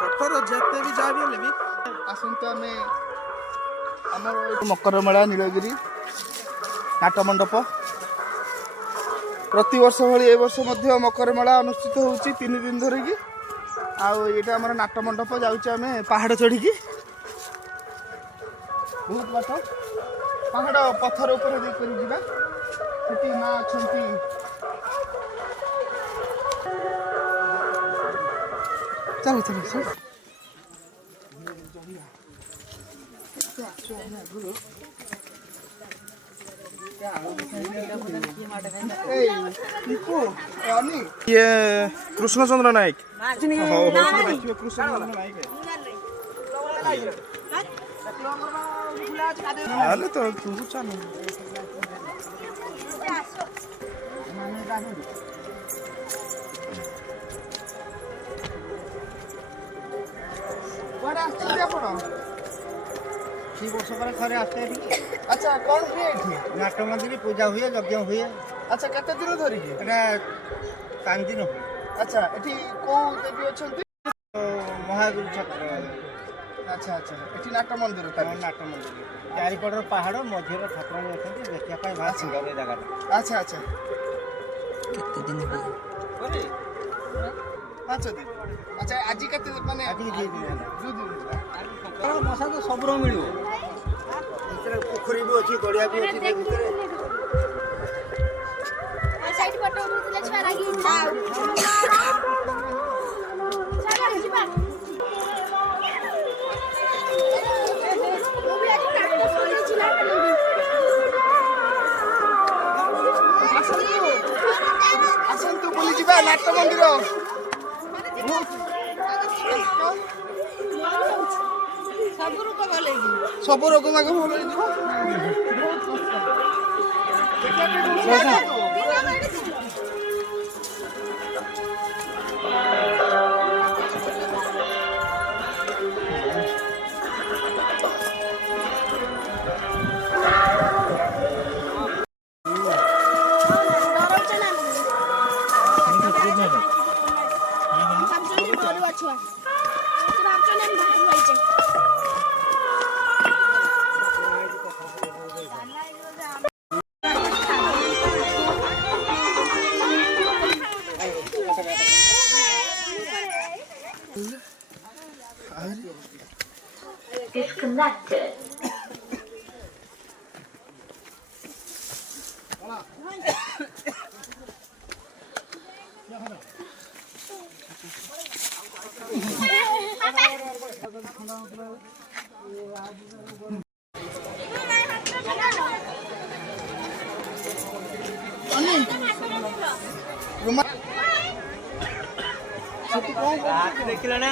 कठोर जेते भी जा भी आसतु आम मकर मेला नीलगिरी नाट मंडप प्रति वर्ष भली ए वर्ष मध्य मकर मेला अनुष्ठित होउची 3 दिन धरिकी आटा आम नाट मंडप जाऊँ पहाड़ चढ़ी बहुत बाट पहाड़ पथर उपर जी माँ अच्छा चलो चलो चलो ये कृष्णचंद्र नायक कृष्णचंद्र नायक तो तू चल अच्छा कौन हुए नाट मंदिर पूजा हुए यज्ञ हुए। अच्छा केते दिन धरिकी 3 दिन हुए। अच्छा एठी को देवी अछंती महावीर छत्र। अच्छा अच्छा एठी नाट मंदिर नाट मंदिर चारिपटर पहाड़ मझिर ठाकुर देखा भाई सुंदर ये जगह। अच्छा अच्छा केते दिन हुए 5 दिन। अच्छा आज केते माने आज 2 दिन 2 दिन मशा तो सब मिल पोखरी भी अच्छी गड़िया भी अच्छी भीतर साइड फोटो उठले छुआ लागी चलो जिबा वो भी आज काट सोनी चिला आसंतु बोली जिबा नाट मंदिर सब रोग बाग भल Disconnected. देखिल ना